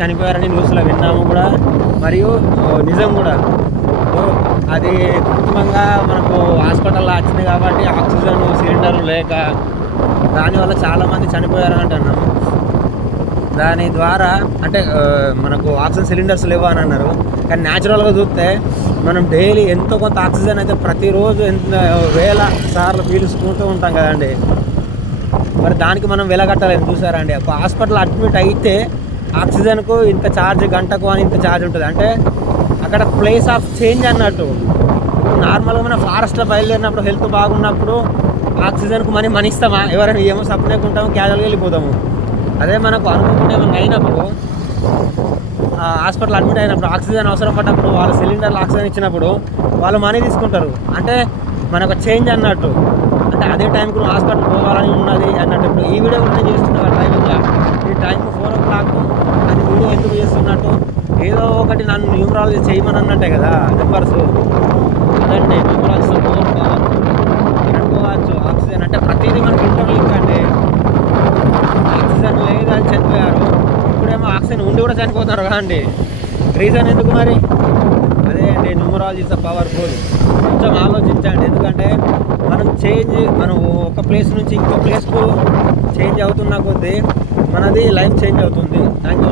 చనిపోయారని న్యూస్లో విన్నాము కూడా, మరియు నిజం కూడా. అది కృత్రిమంగా మనకు హాస్పిటల్లో వచ్చింది కాబట్టి ఆక్సిజన్ సిలిండర్లు లేక దానివల్ల చాలామంది చనిపోయారని అంటున్నాము. దాని ద్వారా అంటే మనకు ఆక్సిజన్ సిలిండర్స్ లేవు అని అన్నారు. కానీ న్యాచురల్గా చూస్తే మనం డైలీ ఎంతో కొంత ఆక్సిజన్ అయితే ప్రతిరోజు వేల సార్లు పీల్చుకుంటూ ఉంటాం కదండి. మరి దానికి మనం వెలగట్టలేదు చూసారా అండి. ఒక హాస్పిటల్ అడ్మిట్ అయితే ఆక్సిజన్కు ఇంత ఛార్జ్, గంటకు అని ఇంత ఛార్జ్ ఉంటుంది. అంటే అక్కడ ప్లేస్ ఆఫ్ చేంజ్ అన్నట్టు. నార్మల్గా మనం ఫారెస్ట్లో బయలుదేరినప్పుడు హెల్త్ బాగున్నప్పుడు ఆక్సిజన్కు మనీ ఇస్తామా? ఎవరైనా ఏమో సప్లైకుంటాము, క్యాజువల్గా వెళ్ళిపోతాము. అదే మనకు అనుకోకుండా ఏమైనా అయినప్పుడు హాస్పిటల్ అడ్మిట్ అయినప్పుడు ఆక్సిజన్ అవసరం పడ్డప్పుడు వాళ్ళ సిలిండర్లు ఆక్సిజన్ ఇచ్చినప్పుడు వాళ్ళు మనీ తీసుకుంటారు. అంటే మనకు చేంజ్ అన్నట్టు. అంటే అదే టైంకి నువ్వు హాస్పిటల్ పోవాలని ఉన్నది అన్నట్టు. ఇప్పుడు ఈ వీడియో కూడా చేస్తున్నా టైమింగ్లో ఈ టైంకి 4 o'clock అది వీడియో ఎందుకు చేస్తున్నట్టు, ఏదో ఒకటి నన్ను న్యూమరాలజీ చేయమని అన్నట్టే కదా నెంబర్స్. అదండి న్యూమరాలజీ అనుకోవచ్చు. ఆక్సిజన్ అంటే ప్రతిదీ మనకి ఇంటర్లింక్ అండి. ఆక్సిజన్ లేదు అని చనిపోయారు, ఇప్పుడేమో ఆక్సిజన్ ఉండి కూడా చనిపోతారు కదండి. రీజన్ ఎందుకు మరి? అదే అండి, న్యూమరాలజీ ఇస్ పవర్ఫుల్. కొంచెం ఆలోచించండి. ఎందుకంటే మనం ఒక ప్లేస్ నుంచి ఇంకో ప్లేస్కు చేంజ్ అవుతున్న కొద్దీ మనది లైఫ్ చేంజ్ అవుతుంది. Thank you.